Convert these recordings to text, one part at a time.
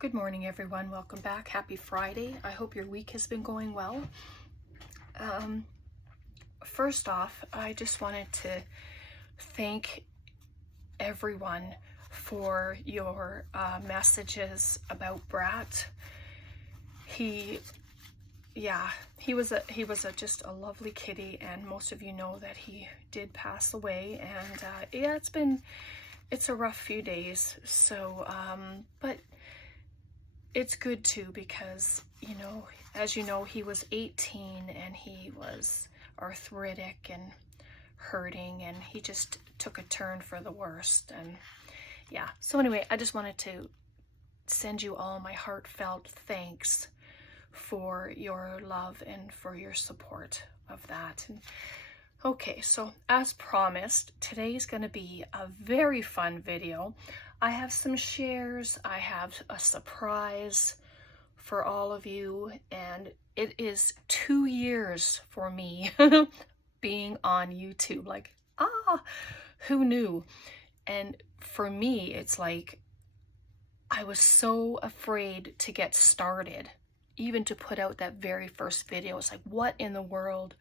Good morning, everyone. Welcome back. Happy Friday. I hope your week has been going well. First off, I just wanted to thank everyone for your messages about Brat. He was just a lovely kitty, and most of you know that he did pass away. And it's a rough few days. So, but it's good too, because, as you know, he was 18 and he was arthritic and hurting, and he just took a turn for the worst. And yeah, so anyway, I just wanted to send you all my heartfelt thanks for your love and for your support of that. And okay, so as promised, today's going to be a very fun video. I have some shares, I have a surprise for all of you, and it is 2 years for me being on YouTube. Like, who knew? And for me, it's like, I was so afraid to get started, even to put out that very first video. It's like, what in the world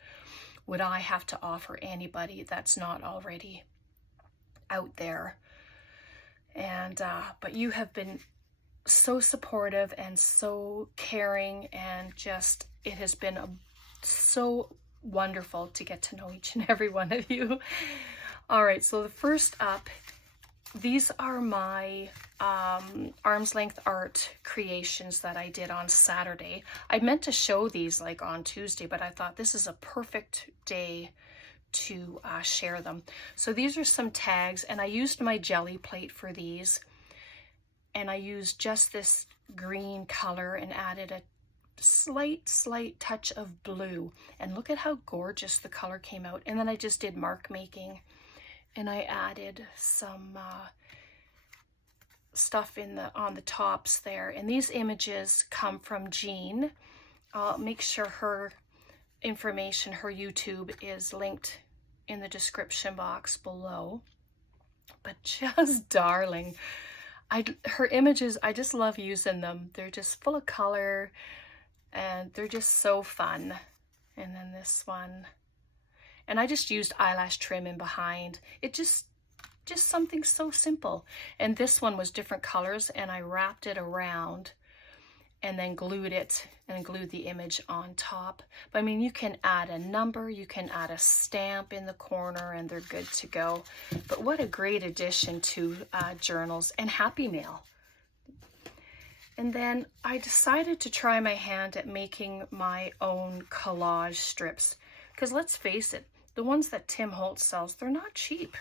would I have to offer anybody that's not already out there? And but you have been so supportive and so caring, and just, it has been so wonderful to get to know each and every one of you. All right, so the first up, these are my arm's length art creations that I did on Saturday. I meant to show these like on Tuesday, but I thought this is a perfect day to share them. So these are some tags, and I used my jelly plate for these, and I used just this green color and added a slight touch of blue, and look at how gorgeous the color came out. And then I just did mark making, and I added some stuff on the tops there. And these images come from Jean. I'll make sure her information, her YouTube, is linked in the description box below. But just darling, her images, I just love using them. They're just full of color and they're just so fun. And then this one, and I just used eyelash trim in behind. It just something so simple. And this one was different colors, and I wrapped it around and then glued it, and glued the image on top. But I mean, you can add a number, you can add a stamp in the corner, and they're good to go. But what a great addition to journals and Happy Mail. And then I decided to try my hand at making my own collage strips, because let's face it, the ones that Tim Holtz sells, they're not cheap.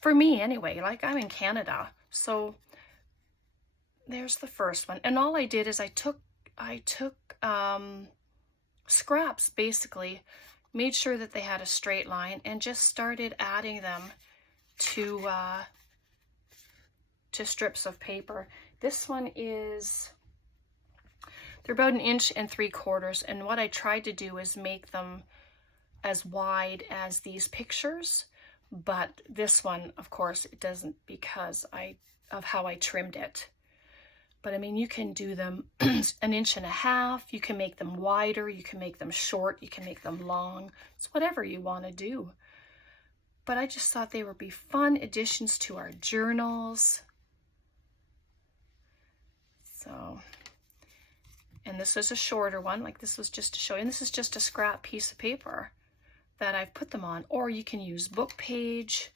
For me anyway, like, I'm in Canada. So there's the first one. And all I did is I took scraps, basically, made sure that they had a straight line, and just started adding them to strips of paper. This one is, they're about 1.75 inches, and what I tried to do is make them as wide as these pictures. But this one, of course, it doesn't, because of how I trimmed it. But I mean, you can do them 1.5 inches. You can make them wider, you can make them short, you can make them long. It's whatever you want to do. But I just thought they would be fun additions to our journals. So, and this is a shorter one, like this was just to show you. And this is just a scrap piece of paper that I've put them on. Or you can use book page.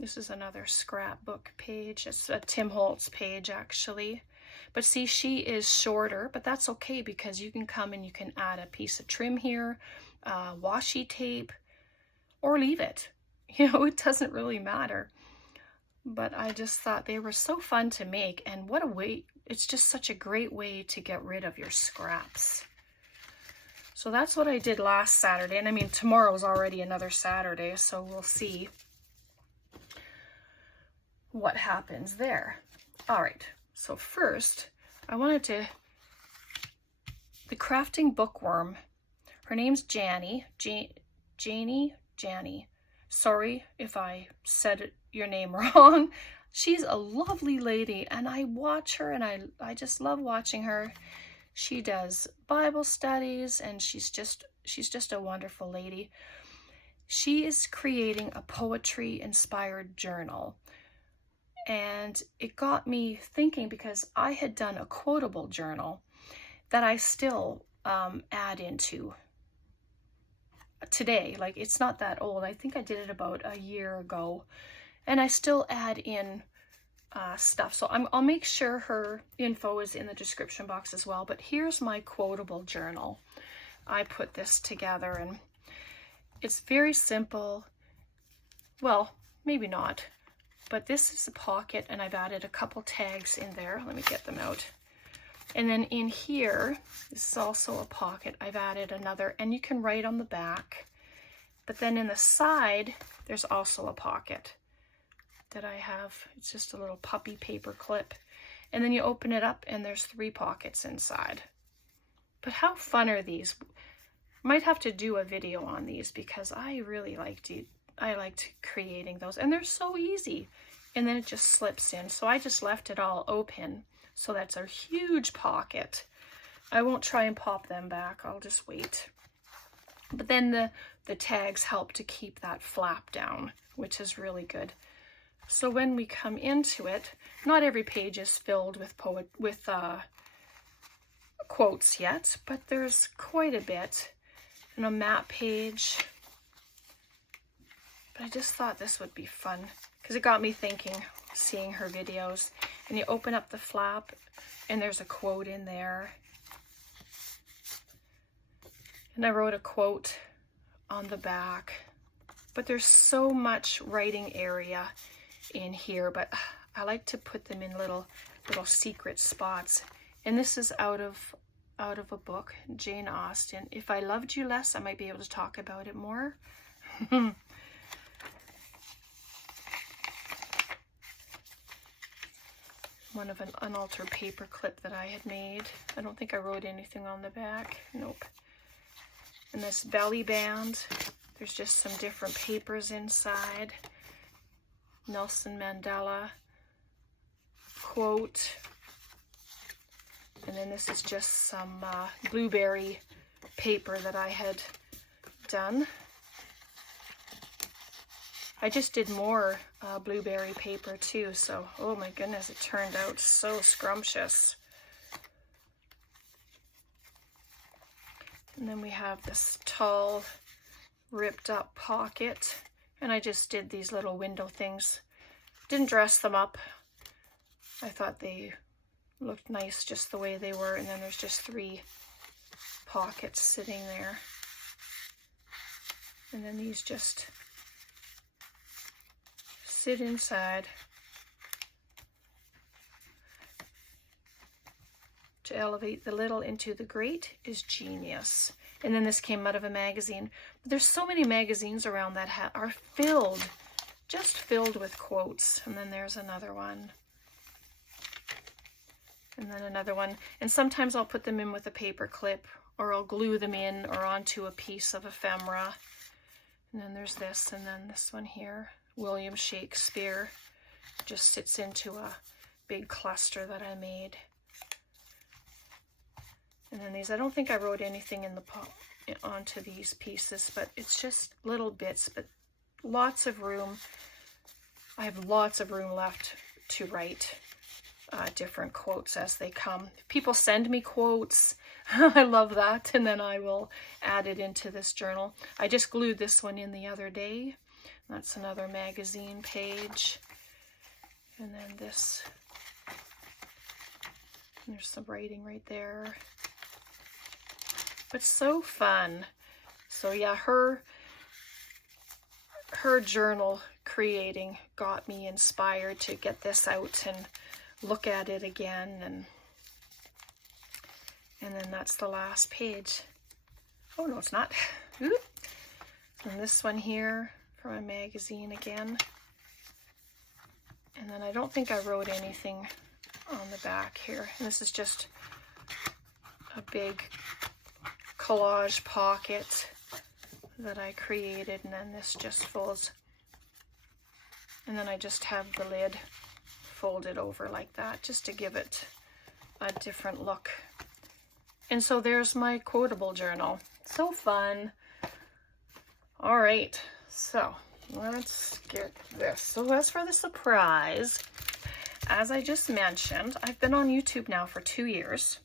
This is another scrapbook page. It's a Tim Holtz page, actually. But see, she is shorter, but that's okay, because you can come and you can add a piece of trim here, washi tape, or leave it. It doesn't really matter. But I just thought they were so fun to make, and what a way, it's just such a great way to get rid of your scraps. So that's what I did last Saturday. And I mean, tomorrow's already another Saturday, so we'll see what happens there. All right, so first I wanted to, the crafting bookworm, her name's Janie. Sorry if I said your name wrong. She's a lovely lady, and I watch her, and I just love watching her. She does Bible studies, and she's just a wonderful lady. She is creating a poetry-inspired journal, and it got me thinking, because I had done a quotable journal that I still add into today. Like, it's not that old. I think I did it about a year ago, and I still add in stuff. So I'll make sure her info is in the description box as well. But here's my quotable journal. I put this together, and it's very simple. Well, maybe not, but this is a pocket, and I've added a couple tags in there. Let me get them out. And then in here, this is also a pocket. I've added another, and you can write on the back. But then in the side, there's also a pocket that I have. It's just a little puppy paper clip. And then you open it up, and there's 3 pockets inside. But how fun are these? Might have to do a video on these, because I really liked creating those, and they're so easy. And then it just slips in. So I just left it all open. So that's a huge pocket. I won't try and pop them back. I'll just wait. But then the tags help to keep that flap down, which is really good. So when we come into it, not every page is filled with quotes yet, but there's quite a bit. And a map page. But I just thought this would be fun, because it got me thinking, seeing her videos. And you open up the flap, and there's a quote in there. And I wrote a quote on the back. But there's so much writing area in here, but I like to put them in little secret spots. And this is out of a book, Jane Austen. If I loved you less, I might be able to talk about it more. One of an unaltered paper clip that I had made. I don't think I wrote anything on the back. Nope. And this belly band, there's just some different papers inside. Nelson Mandela quote. And then this is just some blueberry paper that I had done. I just did more blueberry paper too, so oh my goodness, it turned out so scrumptious. And then we have this tall, ripped up pocket, and I just did these little window things. Didn't dress them up. I thought they looked nice just the way they were, and then there's just 3 pockets sitting there. And then these just sit inside. To elevate the little into the great is genius. And then this came out of a magazine. But there's so many magazines around that are filled, just filled with quotes. And then there's another one. And then another one. And sometimes I'll put them in with a paper clip, or I'll glue them in or onto a piece of ephemera. And then there's this, and then this one here. William Shakespeare. Just sits into a big cluster that I made. And then these, I don't think I wrote anything in the onto these pieces, but it's just little bits, but lots of room. I have lots of room left to write different quotes as they come. People send me quotes. I love that, and then I will add it into this journal. I just glued this one in the other day. That's another magazine page. And then this, there's some writing right there. But so fun. So yeah, her journal creating got me inspired to get this out and look at it again. And then that's the last page. Oh no, it's not. Oop. And this one here from a magazine again. And then I don't think I wrote anything on the back here. And this is just a big collage pocket that I created, and then this just folds. And then I just have the lid fold it over like that just to give it a different look. And so there's my quotable journal. So fun. All right, so let's get this. So as for the surprise, as I just mentioned, I've been on YouTube now for 2 years.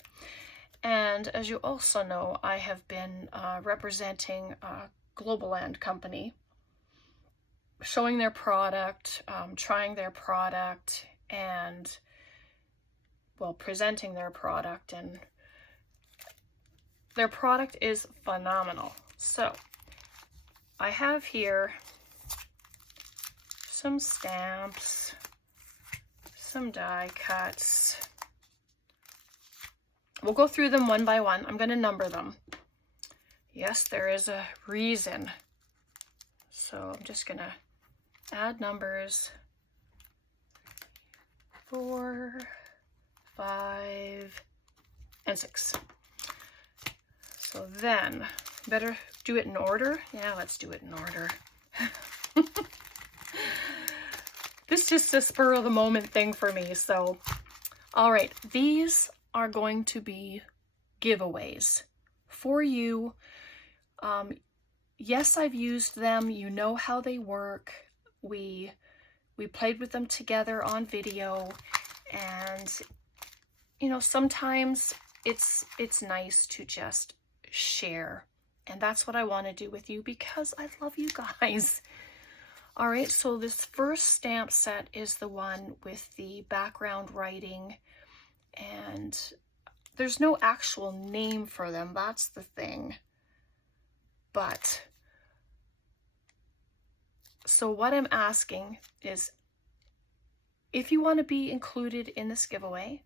And as you also know, I have been representing Globaland company, showing their product, trying their product, and, well, presenting their product. And their product is phenomenal. So I have here some stamps, some die cuts. We'll go through them one by one. I'm going to number them. Yes, there is a reason. So I'm just going to add numbers. 4, 5, and 6. So then, better do it in order. Yeah, let's do it in order. This is just a spur of the moment thing for me. So, all right, these are going to be giveaways for you. Yes, I've used them. You know how they work. We played with them together on video, and you know, sometimes it's nice to just share, and that's what I want to do with you because I love you guys. All right, so this first stamp set is the one with the background writing, and there's no actual name for them. That's the thing. But so what I'm asking is, if you want to be included in this giveaway,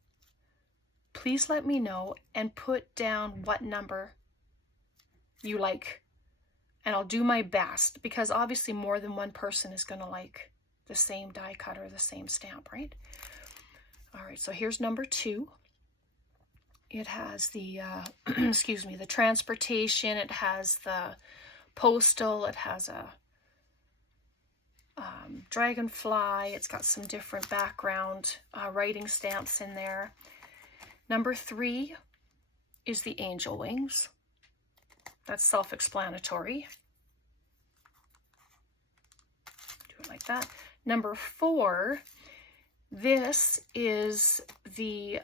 please let me know and put down what number you like. And I'll do my best, because obviously more than one person is going to like the same die cut or the same stamp, right? All right, so here's number 2. It has the, excuse me, the transportation. It has the postal. It has a dragonfly. It's got some different background writing stamps in there. Number 3 is the angel wings. That's self-explanatory. Do it like that. Number 4, this is the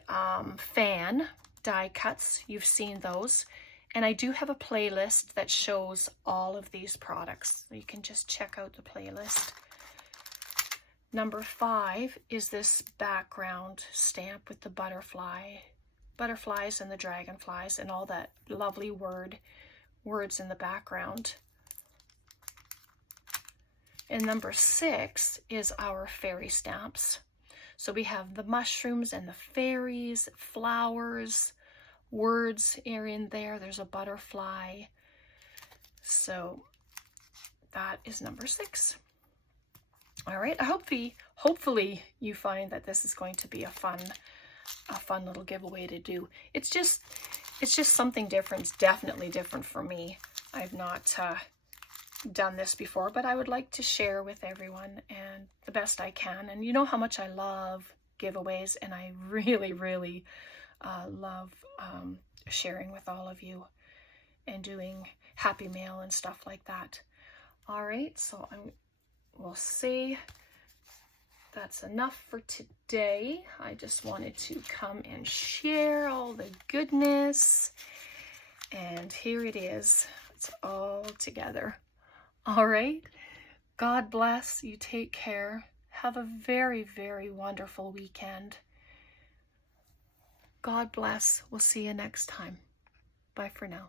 fan die cuts. You've seen those. And I do have a playlist that shows all of these products. So you can just check out the playlist. Number 5 is this background stamp with the butterflies and the dragonflies and all that lovely words in the background. And number 6 is our fairy stamps. So we have the mushrooms and the fairies, flowers, words are in there. There's a butterfly. So that is number 6. All right, hopefully you find that this is going to be a fun little giveaway to do. It's just something different. It's definitely different for me. I've not done this before, but I would like to share with everyone and the best I can. And you know how much I love giveaways, and I really, really love sharing with all of you and doing happy mail and stuff like that. All right, so we'll say that's enough for today. I just wanted to come and share all the goodness, and here it is. It's all together. All right, God bless you. Take care. Have a very, very wonderful weekend. God bless. We'll see you next time. Bye for now.